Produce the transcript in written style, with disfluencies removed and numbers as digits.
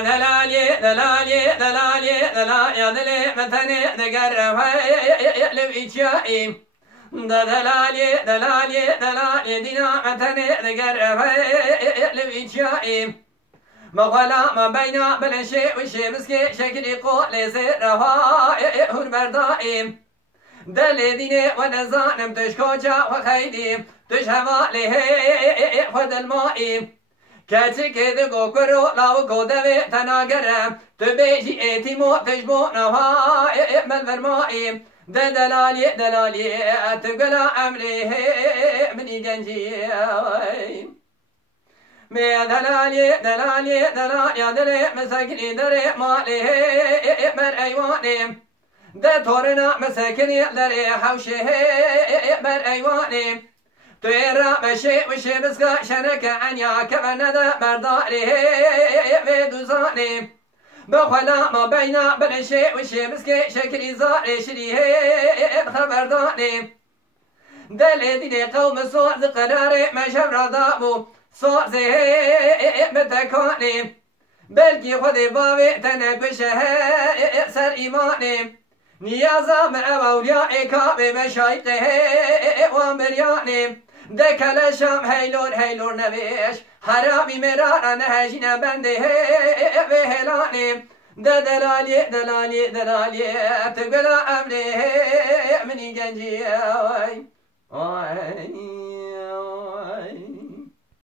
دلالي دلالي دلالي دلالي دلالي مثني نقرب لبيتشائي دلالي دلالي دلالي دينا مثني نقرب لبيتشائي مغلا ما بين بلشي وشي مسكي شكلي قولي زرها هون بردائي دلي ديني ونزانم تشكوجا وخيدي تشهوالي خد المائي كاتي كده قوكرو لاو قودوي تناقرم تبيجي ايتيمو تشبو نها من فرمائي دلالي دلالي تبقلا عملي مني جنجي مي دلالي دلالي دلالي دلي مساكني دري مالي من ايواني ده تورنا مساكني دري حوشي من ايواني تيرا مشي وشي مسكا شنك عنيا كمان ذا مرداري في دوزاني بخلا ما بين بلشي وشي مسكي شكلي زاري شريه بخبرداني دلي ديني قوم صور ذي قراري ما شبر ضابو صور زي متكاني بلقي خذي بابي تنبشه سر إيماني نيازا من أولياء كابي مشايقه ومرياني دكال شام هيلور هيلور نبيش حرامي مرارا نهجنا بنده بهلاني دلالي دلالي دلالي تقول أمري مني جنجي